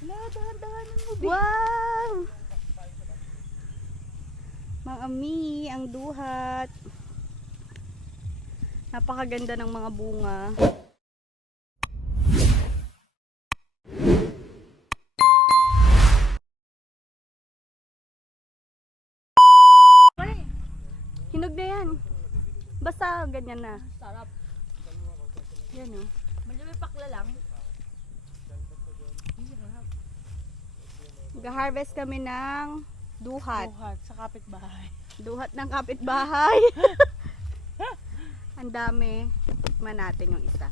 Wala, dahan-dahanan mo, Bi. Wow! Mga ami, ang duhat. Napakaganda ng mga bunga. Hinog na yan. Basta ganyan na. Sarap. Yan o. Malumi pakla lang. Mag-harvest kami ng duhat. Buhat sa kapitbahay. Duhat ng kapitbahay. Ang dami. Tikman natin yung isa.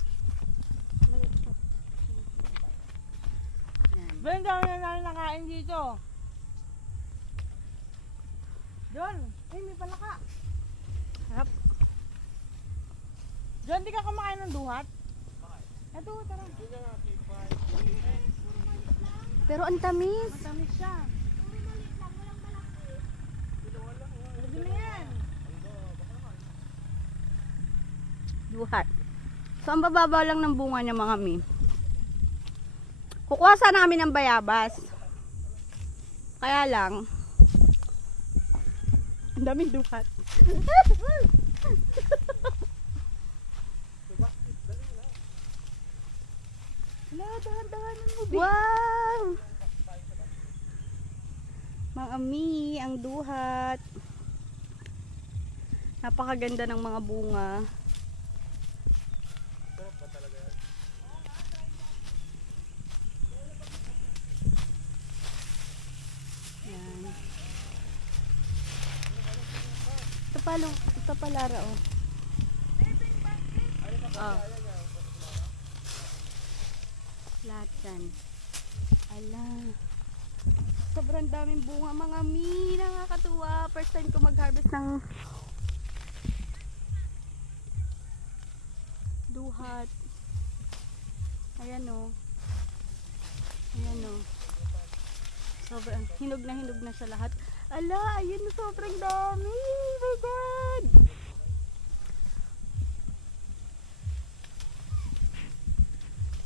Yan. Ben, dami na namin nakain dito. John, ay may palaka. Harap. John, di ka kumakain ng duhat? Ito, tara. Pero ang tamis. Matamis siya. Pwede na yan. Duhat. So, ang bababaw lang ng bunga niya mga mi. Kukuha sana kami ng bayabas. Kaya lang, ang daming duhat. Wala, dahan-dahanan mo, Bi. Wow! Mga ami, ang duhat. Napakaganda ng mga bunga. Yan. Ito pala ra oh. Oh. Lahat yan. Ala. Sobrang daming bunga mga mi. Nakakatuwa. First time ko mag-harvest ng duhat. Ayan o. Ayan o. Sobrang hinog na siya lahat. Ala, ayun na sobrang dami. Oh my God.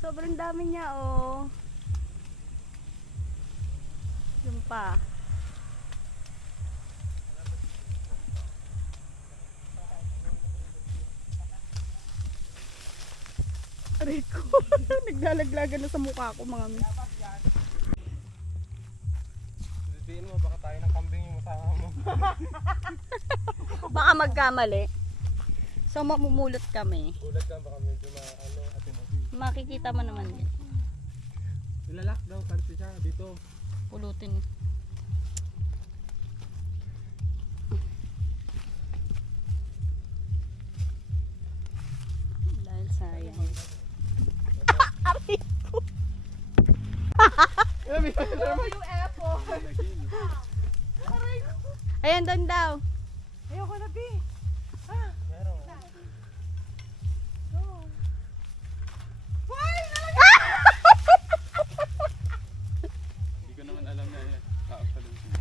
Sobrang dami niya oh. Yung pa. Aray ko. Naglalaglagan na sa mukha ko mga mi. Sabihin mo, baka tayo ng kambing yung masama mo. Baka magkamali. So mamumulot kami. Ulat ka, baka medyo atin-atin. Makikita mo naman din. Ilalak daw, kansi siya dito. Pulutin. Dahil sayang. Aray ko. Yung apple. Ayan doon daw. Ayoko na, Bi. Meron. Go. Hindi ko naman alam na yan. Kaapalong siya.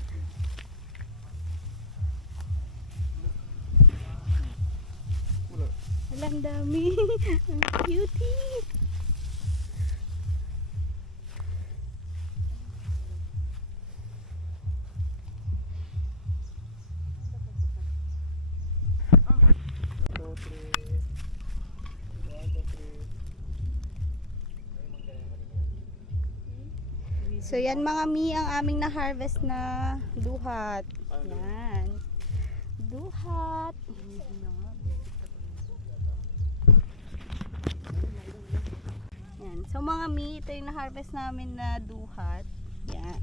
Alang dami. Ang cutie. So yan mga mi ang aming na-harvest na duhat. Yan. Duhat. Yan. So mga mi, ito yung na-harvest namin na duhat. Yan.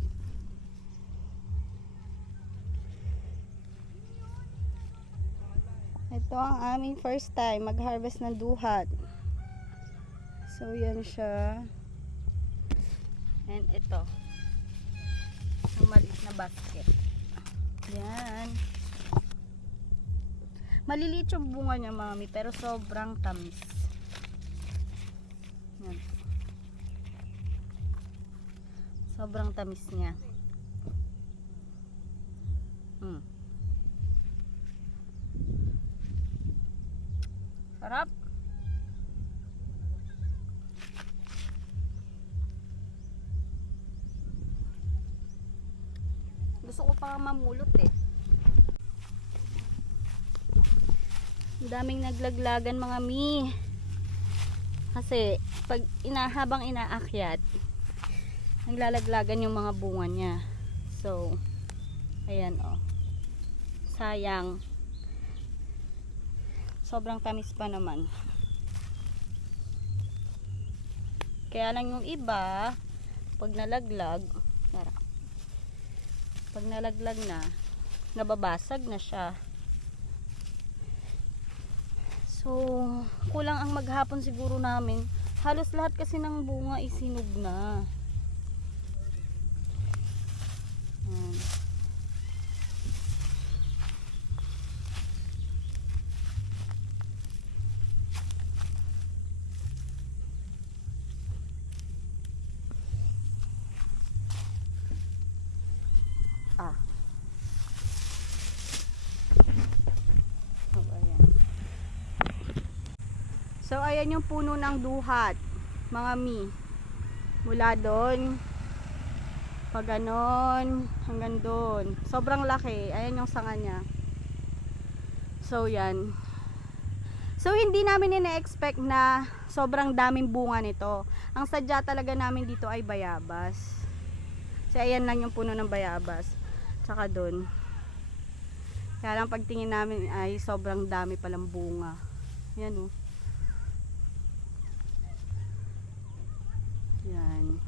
Ito ang aming first time mag-harvest ng duhat. So yan siya. And ito. Ang maliit na basket. Yan. Maliliit yung bunga niya, mami, pero sobrang tamis. Yan. Sobrang tamis niya. Sarap. Gusto ko pa mamulot eh. Ang daming naglaglagan mga mi. Kasi pag habang inaakyat, naglalaglagan yung mga bunga niya. So, ayan oh. Sayang. Sobrang tamis pa naman. Kaya lang yung iba, pag nalaglag, na, nababasag na siya. So, kulang ang maghapon siguro namin. Halos lahat kasi ng bunga isinog na. Ayan. Ah. So, ayan. So, ayan yung puno ng duhat, mga mi. Mula doon, pag ganon, hanggang doon. Sobrang laki. Ayan yung sanga niya. So, yan. So, hindi namin ina-expect na sobrang daming bunga nito. Ang sadya talaga namin dito ay bayabas. Kasi ayan lang yung puno ng bayabas. Tsaka doon. Kaya lang pagtingin namin ay sobrang dami palang bunga. Yan oh. Yan.